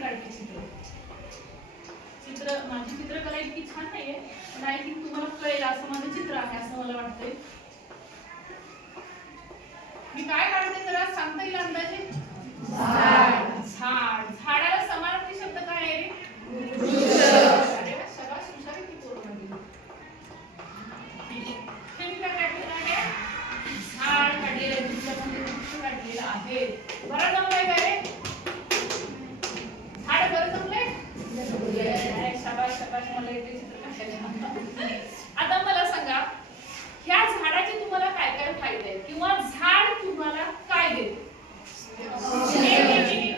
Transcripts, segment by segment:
काढते चित्र. माझी चित्रकला इतकी छान नाहीये, पण आय थिंक तुम्हाला कळेल असं माझं चित्र आहे असं मला वाटतंय. मी काय काढते जरा सांगता येईल अंदाजे? झाड. झाड. झाडाला समानार्थी शब्द काय आहे? वृक्ष. अरे वा, शाबास, हुशार आहे ती पोरं माझी. हे मी काय काढलेलं आहे? झाड काढलेलं आहे, चित्रामध्ये वृक्ष काढलेलं आहे. बरं जमलंय काय रे? झाड बरं जमलंय? शाबास शाबास, मला येते चित्र काढायला. आता मला सांगा, ह्या झाडाचे तुम्हाला काय काय फायदे आहेत किंवा झाड तुम्हाला काय देते?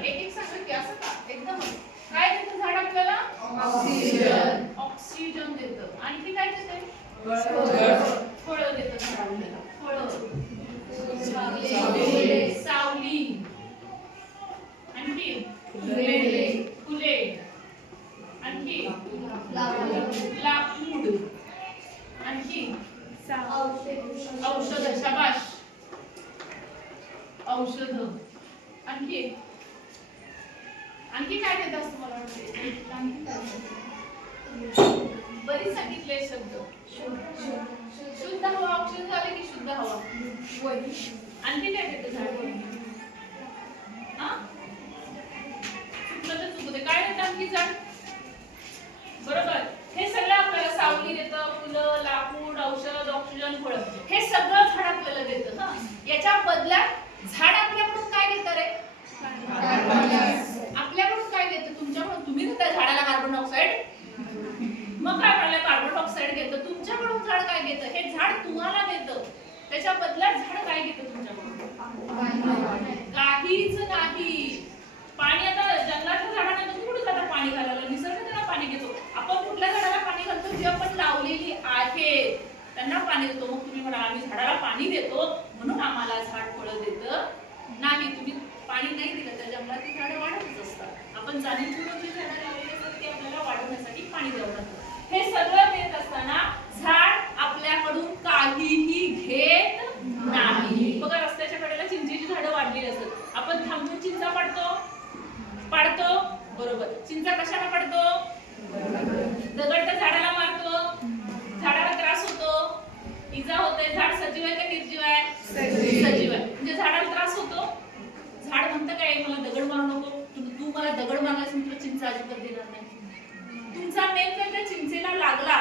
एक सांगा की असं का एकदम काय देतं झाड आपल्याला? ऑक्सिजन. ऑक्सिजन देतं. आणखी काय देते? फळं देतं झाड आपल्याला. फळं, सावली, आणखी फुले, आणखी लाकूड, आणखी औषध. शाबाश, औषध. आणखी काय देत असतं मला वाटते? बरीच सांगितले शब्द. शुद्ध हवा. ऑक्सिजन झाले की शुद्ध हवा. आणखी काय देतं झाड? चुकलं तर चुकू दे. काय देतं आणखी झाड? बरोबर, हे सगळं आपल्याला सावली देतं, फुलं, लाकूड, औषध, ऑक्सिजन, फळं. हे सगळं झाड आपल्याला देतं. हा, याच्या बदल्यात झाड आपल्याकडून काय घेतं रे? आपल्याकडून काय घेतं? तुमच्याकडून तुम्ही देता झाडाला कार्बन डायऑक्साइड. मग काय म्हणाले? कार्बन डायऑक्साइड घेतं. तुमच्याकडून झाड काय घेतं? हे झाड तुम्हाला देतं. त्याच्या बदल्यात झाड काय घेतं तुमच्याकडून? काहीच नाही. पाणी. आता जंगलातल्या झाडांना तुम्ही कुठे जाता पाणी घालायला? निसर्ग त्यांना पाणी देतो. आपण कुठल्या झाडाला पाणी घालतो? जे आपण लावलेली आहेत त्यांना पाणी देतो. मग तुम्ही म्हणा आम्ही झाडाला पाणी देतो म्हणून आम्हाला झाड फळं देतं. नाही, तुम्ही पाणी नाही दिलं तर जंगलातील झाडं वाढतच असतात. आपण जाणीवपूर्वक जी झाडं लावलेली असतात ती आपल्याला वाढवण्यासाठी पाणी द्यावं लागतं. हे सगळं देत असताना झाड आपल्याकडून काहीही घेत नाही. बघा, रस्त्याच्या कडेला चिंचेची झाडं वाढलेली असतात. आपण थांबून चिंचा पाडतो. बरोबर. चिंचा कशाला पाडतो? दगड तर झाडाला मारतो, झाडाला त्रास होतो, इजा होते. झाड सजीव आहे का निर्जीव आहे? सजीव आहे. म्हणजे झाडाला त्रास होतो. झाड म्हणतं काय? मला दगड मारू नको. तू मला दगड मारलास मी तुला चिंच अजिबात देणार नाही. तुमचा नेमका त्या चिंचेला लागला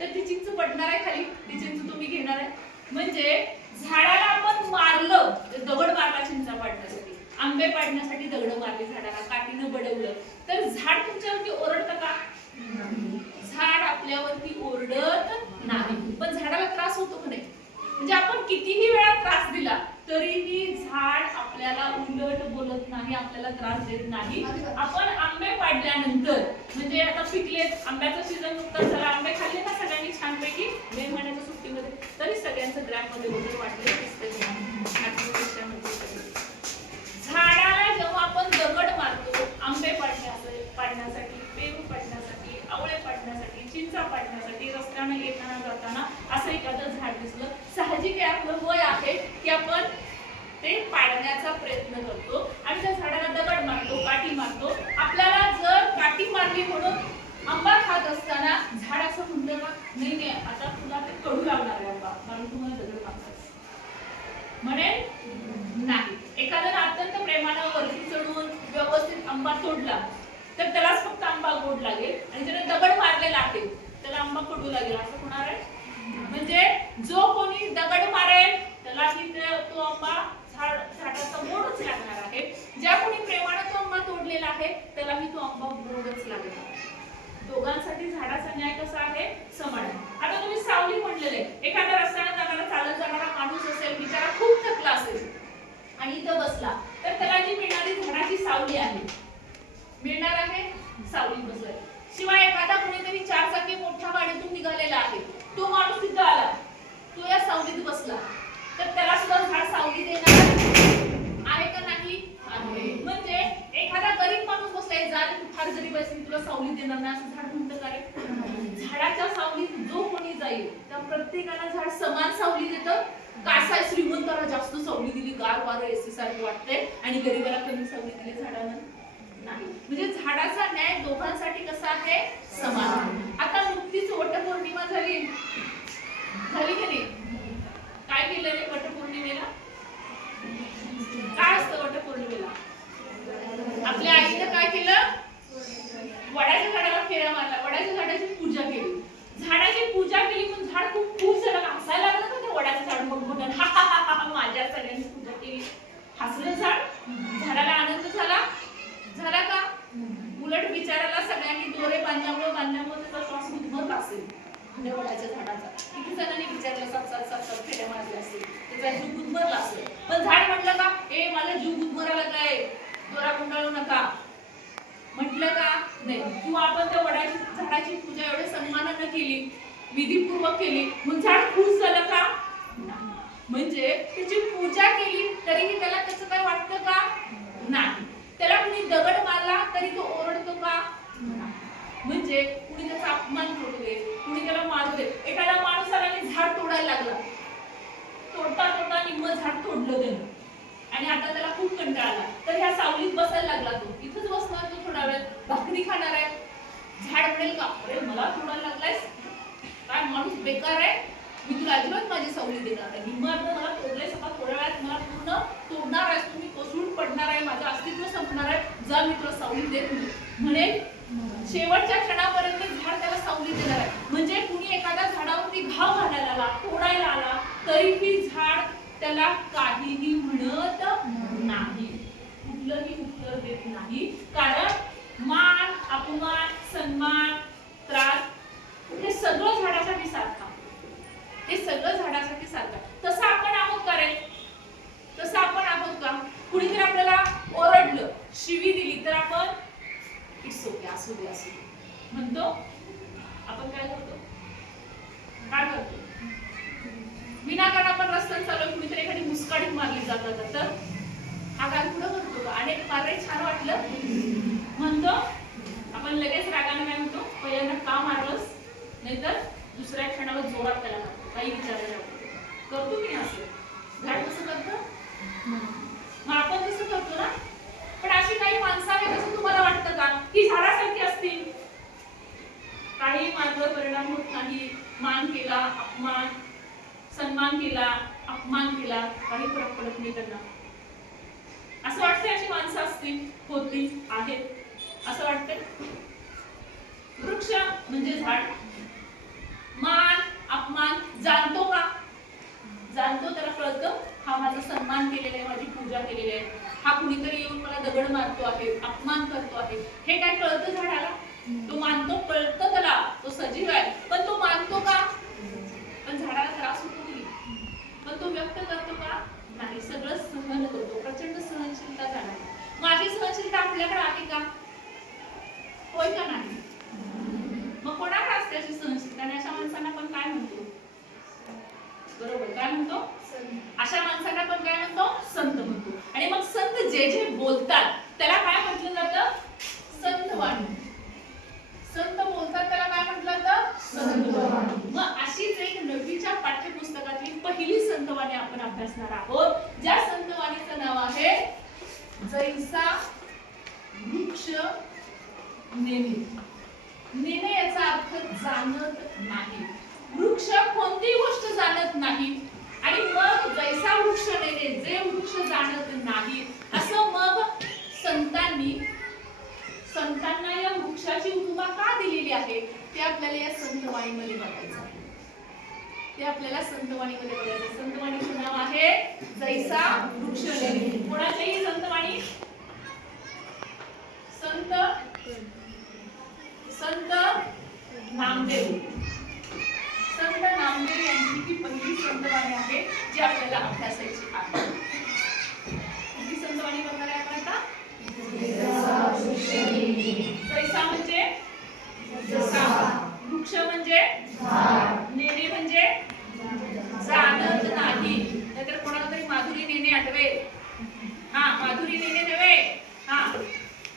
तर ती चिंच पडणार आहे खाली, ती चिंच तुम्ही घेणार आहे. म्हणजे झाडाला आपण मारलं, दगड मारला चिंचा पाडण्यासाठी, आंबे पाडण्यासाठी दगड मारली झाडाला, काठीनं बडवलं तर झाड तुमच्यावरती ओरडतं का? झाड आपल्यावरती ओरडत नाही. पण झाडाला त्रास होतो का नाही? म्हणजे आपण कितीही वेळा त्रास दिला तरीही झाड आपल्याला उलट बोलत नाही, आपल्याला त्रास देत नाही. आपण आंबे पाडल्यानंतर, म्हणजे आता पिकलेत, आंब्याचा सीझन नुकताच झाला, आंबे खाल्ले ना सगळ्यांनी छानपैकी मे महिन्याच्या सुट्टीमध्ये, तरी सगळ्यांचं ग्रॅममध्ये वजन वाढलेलं दिसतंय. झाडाला जेव्हा आपण दगड मारतो आंबे पाडण्यासाठी, पेरू पाडण्यासाठी, आवळे पाडण्यासाठी, चिंचा पाडण्यासाठी, रस्त्याने येताना जाताना असं एखादं झाड दिसलं, साहजिक आहे आपलं वय आहे की आपण ते पाडण्याचा प्रयत्न करतो आणि त्या झाडाला दगड मारतो, काठी मारतो. आपल्याला जर काठी मारली म्हणून आंबा खात असताना झाड असं म्हणतं का नाही आता तुला ते कडू लागणार आहे आंबा, कारण तुम्हाला दगड मारतात म्हणेल? नाही. एखाद्याला अत्यंत प्रेमानं वरती चढून व्यवस्थित आंबा तोडला तर त्यालाच फक्त आंबा गोड लागेल, आणि ज्याने दगड मारलेला आहे त्याला आंबा कडू लागेल. असं होणार आहे? म्हणजे जो कोणी दगड मारेल त्यालाही तो आंबा झाडाचा गोडच लागणार आहे. ज्या कोणी प्रेमानं तो आंबा तोडलेला आहे त्यालाही तो आंबा गोडच लागणार आहे. दोघांसाठी झाडाचा न्याय कसा आहे? समान आहे. आता तुम्ही सावली म्हणलेले, एखाद्या रस्त्याने जाणारा, चालत जाणारा माणूस असेल, बिचारा खूप थकला असेल आणि इथं बसला तर त्याला जी मिळणारी झाडाची सावली आहे, मिळणार आहे सावली बसलाय. शिवाय एखादा कोणीतरी चारचाकी मोठ्या गाडीतून निघालेला आहे, तो माणूस तिथं आला, तो या सावलीत बसला तर त्याला सुद्धा झाड सावली देणार आहे का नाही? आहे. म्हणजे एखादा गरीब माणूस बसलाय, जा रे तू फार गरीब आहेस मी तुला सावली देणार नाही असं झाड म्हणतं का रे? झाडाच्या सावलीत जो कोणी जाईल त्या प्रत्येकाला झाड समान सावली देतं. कासा श्रीमंताला जास्त सावली दिली, गार वारं एसी सारखं वाटतंय, आणि गरीबाला कमी सावली दिली झाडानं नाही. म्हणजे झाडाचा न्याय दोघांसाठी कसा आहे? समान. आता नुकतीच वटपौर्णिमा झाली की नाही? काय केलं रे वटपौर्णिमेला? काय असतं वटपौर्णिमेला? आपल्या आईने काय केलं? वडाच्या झाडाला फेरा मारला, वडाच्या झाडाची पूजा केली. झाडाची पूजा केली पण झाड खूप खुश झालं, हसायला लागलं ना त्या वडाचं झाड बघून. माझ्या सगळ्यांनी पूजा केली. हसलं झाड, झाडाला आनंद झाला का? उलट बिचाराला सगळ्यांनी दोरे बांधल्यामुळे त्याचा श्वास गुदमरला असेल. वडाच्या झाडाचा किती जणांनी विचारलं, सात फेऱ्या मारल्या असेल, त्याचा जीव गुदमरला असेल. पण झाड म्हटलं का, ए मला जीव गुदमरायला लागलाय, दोरा गुंडाळू नका, म्हटलं का? नाही. किंवा आपण त्या वडाची झाडाची पूजा एवढ्या सन्मानाने केली, विधीपूर्वक केली, मग झाड खुश झालं का? म्हणजे त्याची पूजा केली तरीही त्याला त्याचं काय वाटतं का? नाही. त्याला कुणी दगड मारला तरी तो ओरडतो का? म्हणजे कुणी त्याचा अपमान करू दे, कुणी त्याला मारू दे. एखादा माणूस आला झाड तोडायला लागला, तोडता निम्म झाड तोडलं त्यानं आणि आता त्याला खूप कंटाळा आला, तर ह्या सावलीत बसायला लागला. तो इथंच बसणार, तो थोडा वेळ भाकरी खाणार आहे. झाड म्हणेल का, अरे मला तोडायला लागलायस, काय माणूस बेकार आहे, मी तुला अजिबात माझी सावली देणार नाही, निम्म मला तोडलंय, सगळं थोड्या वेळात मला पूर्ण तोडणार आहेस, तुम्ही कोसळून पडणार आहे, माझं अस्तित्व संपणार आहे, जा मी तुला सावली देत नाही म्हणेल. शेवटच्या क्षणापर्यंत झाड त्याला सावली देणार आहे. म्हणजे कुणी एखाद्या झाडावरती घाव घालायला आला, तोडायला आला, तरीही झाड त्याला काहीही म्हणत नाही, कुठलंही उत्तर देत नाही. कारण मान, अपमान, सन्मान, त्रास हे सगळं झाडासाठी सारखं, हे सगळं झाडासाठी सारखं. तसं आपण आहोत का रे? तसं आपण आहोत का? कुणी जर आपल्याला ओरडलं, शिवी दिली, तर आपण इट्स ओके, असू दे म्हणतो. आपण काय करतो? विनाकारण आपण रस्त्यात चालू, कुणीतरी एखादी मुस्काडीत मारली जातात तर हा काय पुढे करतो? आणि मारायला छान वाटलं म्हणतो. आपण लगेच रागाने काय म्हणतो? पहिल्यांदा का मारलंस, नाहीतर दुसऱ्या क्षणावर जोरात त्याला मारतो, काही विचारायला करतो की असं? झाड कसं करतो? मग आपण कसं करतो ना? पण अशी काही माणसं आहेत असं तुम्हाला वाटतं का की झाडासारखी असतील? काही मार्ग परिणाम होत नाही, मान केला, अपमान, सन्मान केला, अपमान केला, काही फरक पडत नाही त्यांना. असं वाटतंय अशी माणसं असतील, होती, आहेत, असं वाटतंय. वृक्ष म्हणजे झाड, मान, अपमान जाणतो का? जाणतो, त्याला कळतं हा माझा सन्मान केलेला आहे, माझी पूजा केलेली आहे, हा कुणीतरी येऊन मला दगड मारतो आहे, अपमान करतो आहे, हे काय कळतं झाडाला? तो मानतो, कळतं त्याला, तो सजीव आहे, पण तो मानतो का? पण झाडाला त्रास होतो की, पण तो व्यक्त करतो का? नाही. सगळं सहन करतो, प्रचंड सहनशीलता झाला. माझी सहनशीलता आपल्याकडे आहे का? होय का नाही? मग कोणाकडे असते अशी सहनशीलता? आणि अशा माणसांना पण काय म्हणतो? बरोबर, काय म्हणतो? अशा माणसांना पण काय म्हणतो? संत म्हणतो. आणि मग संत जे जे बोलतात त्याला काय म्हटलं जातं? संतवाणी. संत बोलतात त्याला काय म्हटलं जातं? संतवाणी. मग अशीच एक नववीच्या पाठ्यपुस्तकातली पहिली संतवाणी आपण अभ्यासणार आहोत, ज्या संतवाणीचं नाव आहे जैसा वृक्ष नेणे. नेणे याचा अर्थ जाणत नाही. वृक्ष कोणती गोष्ट जाणत नाही आणि मग जैसा वृक्ष नेणे, जे वृक्ष जाणत नाही, असं मग संतांना या वृक्षाची उपमा का दिलेली आहे ते आपल्याला या संतवाणीमध्ये बघायचं आहे. ते आपल्याला संतवाणीमध्ये बघायचं. संतवाणीचं नाव आहे जैसा वृक्ष नेणे. कोणाची संतवाणी? संत नामदेव. संत नामदेव यांची ही पहिली संतवाणी आहे जी आपल्याला अभ्यासायची आहे. कुठली संतवाणी बघणार आहे आपण आता? जैसा म्हणजे जसा, वृक्ष म्हणजे नेणे म्हणजे जाणत नाही. नाहीतर कोणाला तरी माधुरी नेणे आठवेल. हा, माधुरी नेणे नव्हे, हा,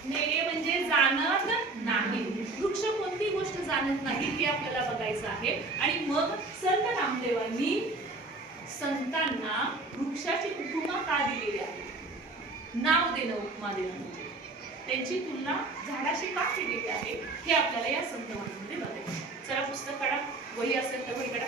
नेणे म्हणजे जाणत नाही. वृक्ष कोणती गोष्ट जाणत नाही हे आपल्याला बघायचं आहे. आणि मग संत नामदेवांनी संतांना वृक्षाची उपमा का दिलेली आहे? नाव देणं, उपमा देणं म्हणजे त्यांची तुलना झाडाशी का केलेली आहे हे आपल्याला या संत वाणीमध्ये बघायचं. चला पुस्तक काढा, वही असेल तर वही काढा.